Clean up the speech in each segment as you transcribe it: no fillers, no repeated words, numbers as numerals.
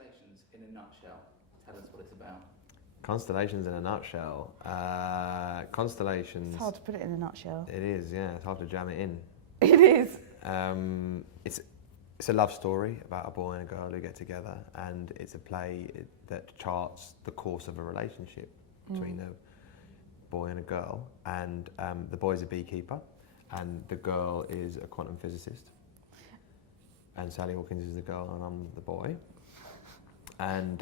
Constellations in a nutshell. Tell us what it's about. Constellations in a nutshell. Constellations. It's hard to put it in a nutshell. It is, yeah. It's hard to jam it in. It is. It's a love story about a boy and a girl who get together, and it's a play that charts the course of a relationship between a boy and a girl. And the boy's a beekeeper, and the girl is a quantum physicist. And Sally Hawkins is the girl, and I'm the boy. And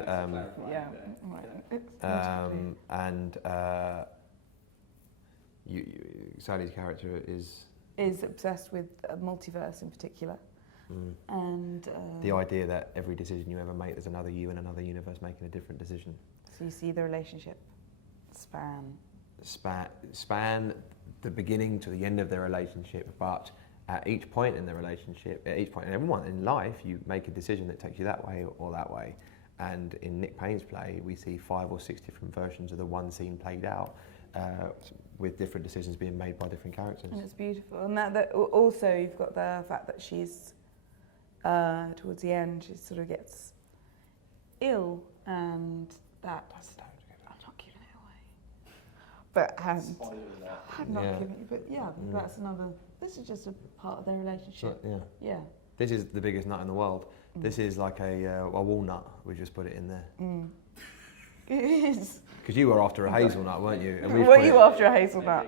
Sally's character is obsessed with a multiverse in particular. And the idea that every decision you ever make, there's another you in another universe making a different decision. So you see the relationship span the beginning to the end of their relationship, but at each point in the relationship, at each point in everyone in life, you make a decision that takes you that way or that way. And in Nick Payne's play, we see 5 or 6 different versions of the one scene played out, with different decisions being made by different characters. And it's beautiful. And that also you've got the fact that she's towards the end, she sort of gets ill, and that I'm not giving it away. But I'm not giving it. But yeah, that's another. This is just a part of their relationship. So, yeah. This is the biggest nut in the world. This is like a walnut. We just put it in there. It is. Because you were after a hazelnut, weren't you? And were you after a hazelnut?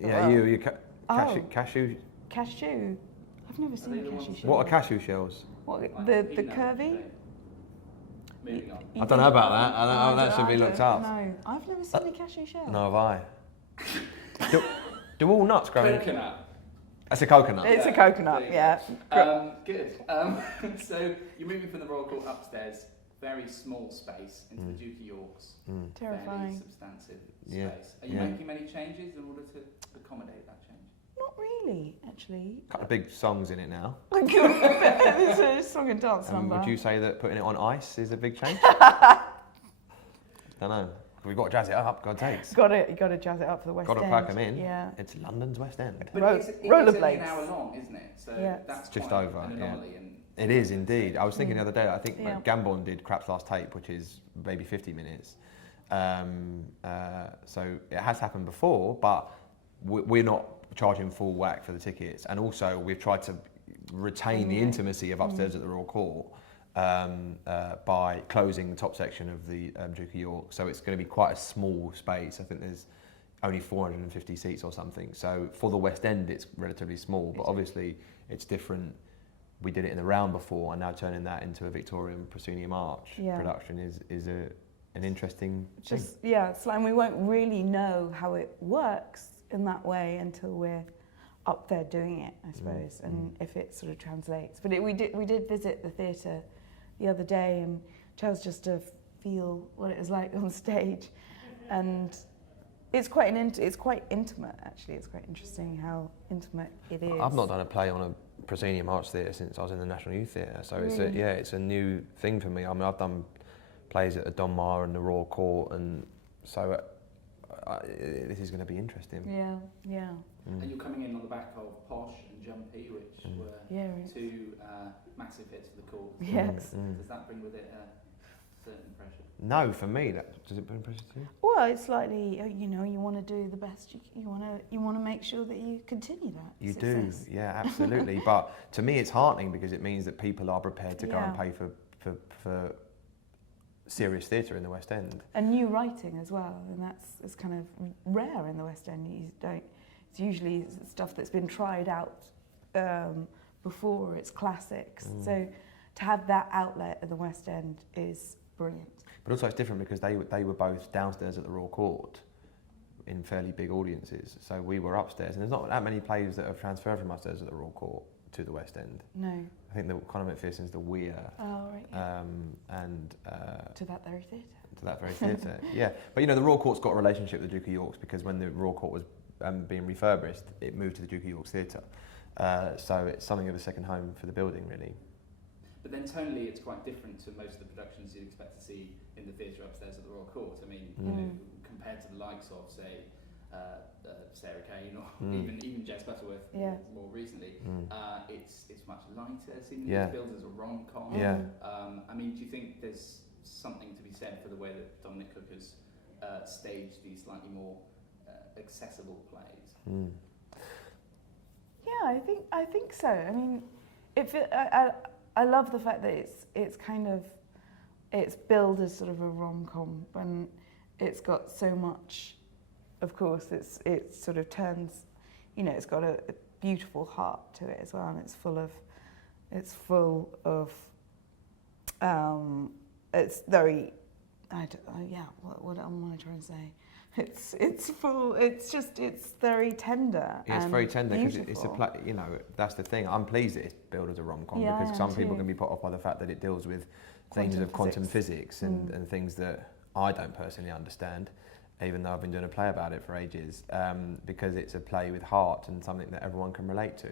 Yeah, you cashew. Cashew. I've never seen a cashew shell. What are cashew shells? What the curvy? I don't know about that. That should be looked up. No, I've never seen a cashew shell. No, have I. Do all nuts grow in? Coconut. That's a coconut. It's a coconut, yeah. Good. So you're moving from the Royal Court upstairs, very small space, into the Duke of York's Terrifying. fairly substantive space. Are you making many changes in order to accommodate that change? Not really, actually. A couple of big songs in it now. It's a song and dance number. Would you say that putting it on ice is a big change? Don't know. We've got to jazz it up, God takes. You got to jazz it up for the West End. Got to pack them in. Yeah. It's London's West End. But it's rollerblades. only an hour long, isn't it? So that's just quite over. an anomaly. And it is indeed. I was thinking the other day, I think Gambon did Crap's Last Tape, which is maybe 50 minutes. So it has happened before, but we're not charging full whack for the tickets. And also we've tried to retain the intimacy of upstairs at the Royal Court by closing the top section of the Duke of York. So it's going to be quite a small space. I think there's only 450 seats or something. So for the West End, it's relatively small, but obviously it's different. We did it in the Round before, and now turning that into a Victorian proscenium arch production is an interesting thing. It's like, we won't really know how it works in that way until we're up there doing it, I suppose, and if it sort of translates. But we did visit the theatre the other day and chose just to feel what it was like on stage, and it's quite intimate actually. It's quite interesting how intimate it is. I've not done a play on a proscenium arch theatre since I was in the National Youth Theatre, so it's a new thing for me. I mean, I've done plays at the Donmar and the Royal Court, and so this is going to be interesting. Yeah. And you're coming in on the back of Posh and Jumpy, which were two massive hits for the court. Yes. Does that bring with it a certain pressure? No, for me, does it bring pressure to you? Well, it's slightly, you want to do the best. You want to make sure that you continue that. You success. do, yeah, absolutely. But to me, it's heartening because it means that people are prepared to go and pay for serious theatre in the West End. And new writing as well, and it's kind of rare in the West End. It's usually stuff that's been tried out before. It's classics. So to have that outlet at the West End is brilliant. But also it's different because they were both downstairs at the Royal Court in fairly big audiences. So we were upstairs, and there's not that many plays that have transferred from upstairs at the Royal Court to the West End. No. I think the Conor McPherson's the Weir. Oh, right. Yeah. To that very theatre. To that very theatre, yeah. But the Royal Court's got a relationship with the Duke of York's because when the Royal Court was being refurbished, it moved to the Duke of York's Theatre. So it's something of a second home for the building, really. But then tonally, it's quite different to most of the productions you'd expect to see in the theatre upstairs at the Royal Court. I mean, compared to the likes of, say, Sarah Kane or even Jess Butterworth more recently. It's much lighter. Seemingly it's billed as a rom-com. Yeah. I mean, do you think there's something to be said for the way that Dominic Cook has staged these slightly more accessible plays? Yeah, I think so. I mean, I love the fact that it's kind of billed as sort of a rom-com when it's got so much. Of course, it sort of turns, you know, it's got a beautiful heart to it as well, and it's full of, it's very, what am I trying to say? It's full. It's very tender. It's very tender because beautiful. it's a play. You know, that's the thing. I'm pleased that it's billed as a rom-com because some people can be put off by the fact that it deals with things of quantum physics and things that I don't personally understand, even though I've been doing a play about it for ages, because it's a play with heart and something that everyone can relate to.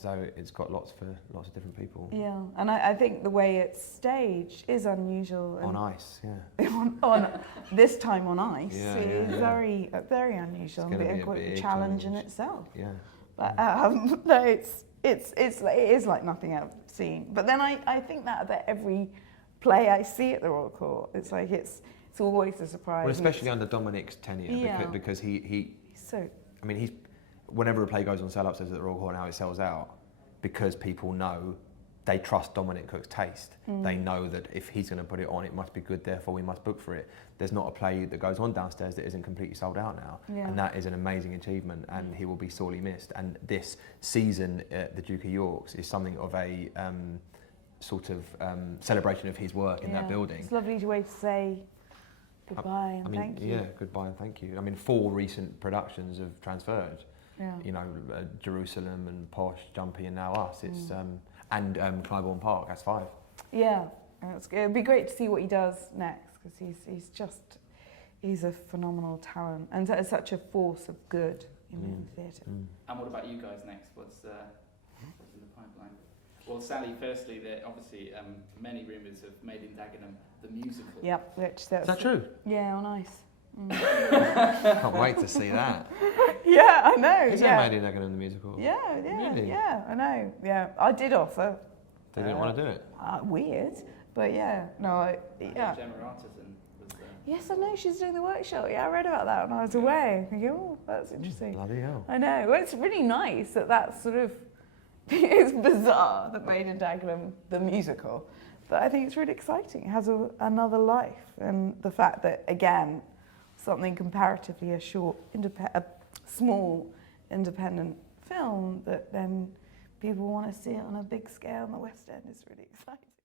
So it's got lots of different people. Yeah, and I think the way it's staged is unusual. On ice, yeah. on this time on ice is very unusual and a big challenge in itself. Yeah. But no, it is like nothing I've seen. But then I think that about every play I see at the Royal Court, it's like it's always a surprise. Well, especially under Dominic's tenure, because he I mean, whenever a play goes on sale upstairs at the Royal Court, now it sells out because people know, they trust Dominic Cook's taste. They know that if he's going to put it on, it must be good, therefore we must book for it. There's not a play that goes on downstairs that isn't completely sold out now. And that is an amazing achievement, and he will be sorely missed. And this season at the Duke of York's is something of a celebration of his work in that building. It's a lovely way to say goodbye and thank you. Yeah, goodbye and thank you. I mean, 4 recent productions have transferred. You know, Jerusalem and Posh, Jumpy, and now us. It's and Clybourne Park. That's 5. Yeah, it'd be great to see what he does next because he's a phenomenal talent and such a force of good in theatre. And what about you guys next? What's in the pipeline? Well, Sally, firstly, there obviously many rumours of Made in Dagenham, the musical. Yep, is that true? Yeah, on ice. Can't wait to see that. Yeah, I know. Is there Made in Dagenham the musical? Yeah, really? Yeah, I know. Yeah, I did offer. They didn't want to do it. Weird, but yeah, no, Gemma Artisan was there. Yes, I know. She's doing the workshop. Yeah, I read about that when I was away. Thinking, oh, that's interesting. Bloody hell. I know. Well, it's really nice that sort of. It's bizarre that Made in Dagenham the musical, but I think it's really exciting. It has another life, and the fact that again, something comparatively a small independent film that then people want to see it on a big scale in the West End is really exciting.